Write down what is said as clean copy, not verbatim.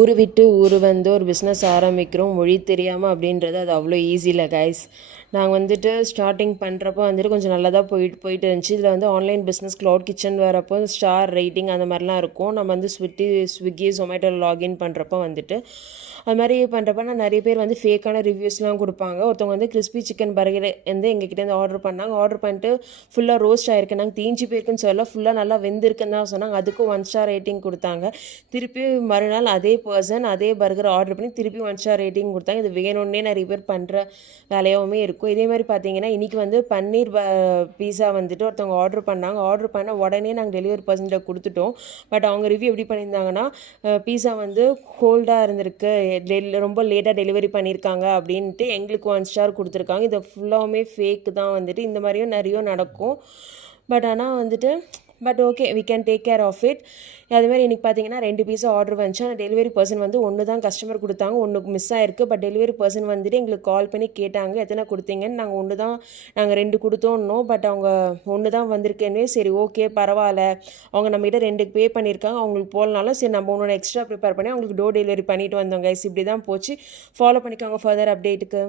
ஊர் விட்டு ஊர் வந்து ஒரு பிஸ்னஸ் ஆரம்பிக்கிறோம் மொழி தெரியாமல் அப்படின்றது அது அவ்வளோ ஈஸி இல்லை கைஸ். நாங்கள் வந்துட்டு ஸ்டார்டிங் பண்ணுறப்போ வந்துட்டு கொஞ்சம் நல்லா தான் போயிட்டு இருந்துச்சு. இதில் வந்து ஆன்லைன் பிஸ்னஸ் க்ளவுட் கிச்சன் வரப்போ ஸ்டார் ரேட்டிங் அந்த மாதிரிலாம் இருக்கும். நம்ம வந்து ஸ்விக்கி ஜொமேட்டோவில் லாகின் பண்ணுறப்போ வந்துட்டு அது மாதிரி பண்ணுறப்ப நான் நிறைய பேர் வந்து ஃபேக்கான ரிவ்யூஸ்லாம் கொடுப்பாங்க. ஒருத்தவங்க வந்து கிறிஸ்பி சிக்கன் பர்கர் வந்து எங்ககிட்டேருந்து ஆர்டர் பண்ணாங்க. ஆர்டர் பண்ணிட்டு ஃபுல்லாக ரோஸ்ட் ஆகிருக்கு, நாங்கள் தீஞ்சு போயிருக்குன்னு சொல்ல ஃபுல்லாக நல்லா வெந்திருக்குன்னு தான் சொன்னாங்க. அதுக்கும் 1 ஸ்டார் ரேட்டிங் கொடுத்தாங்க. திருப்பி மறுநாள் அதே பர்சன் அதே பர்கர் ஆர்டர் பண்ணி திருப்பி 1 ஸ்டார் ரேட்டிங் கொடுத்தாங்க. இது வேணும்னே நிறைய பேர் பண்ணுற வேலையாகவுமே இருக்கும். இதே மாதிரி பார்த்தீங்கன்னா இன்றைக்கி வந்து பன்னீர் பீஸா வந்துட்டு ஒருத்தவங்க ஆர்டர் பண்ணாங்க. ஆர்டர் பண்ண உடனே நாங்கள் டெலிவரி பர்சன்ட்டை கொடுத்துட்டோம். பட் அவங்க ரிவ்யூ எப்படி பண்ணியிருந்தாங்கன்னா, பீஸா வந்து கோல்டாக இருந்திருக்கு, ரொம்ப லேட்டாக டெலிவரி பண்ணியிருக்காங்க அப்படின்ட்டு எங்களுக்கு 1 ஸ்டார் கொடுத்துருக்காங்க. இது ஃபுல்லாகவுமே ஃபேக் தான் வந்துட்டு. இந்த மாதிரியும் நிறைய நடக்கும். ஆனால் வந்துட்டு okay, we can take care of it. அதுமாதிரி இன்றைக்கி பார்த்தீங்கன்னா 2 பீஸா ஆர்டர் வந்துச்சு. ஆனால் டெலிவரி பர்சன் வந்து ஒன்று தான் கஸ்டமர் கொடுத்தாங்க, ஒன்றுக்கு மிஸ் ஆயிருக்கு. பட் டெலிவரி பர்சன் வந்துட்டு எங்களுக்கு கால் பண்ணி கேட்டாங்க எத்தனை கொடுத்தீங்கன்னு. நாங்கள் 2 கொடுத்தோன்னோம். பட் அவங்க ஒன்று தான் வந்திருக்கேன்னு. சரி ஓகே பரவாயில்ல, அவங்க நம்மகிட்ட 2க்கு பே பண்ணியிருக்காங்க, அவங்களுக்கு போகலனாலும் சரி நம்ம ஒன்று எக்ஸ்ட்ரா ப்ரிப்பேர் பண்ணி அவங்களுக்கு டோர் டெலிவரி பண்ணிட்டு வந்தோம் கைஸ். இப்படி தான் போச்சு. ஃபாலோ பண்ணிக்கோங்க ஃபர்தர் அப்டேட்டுக்கு.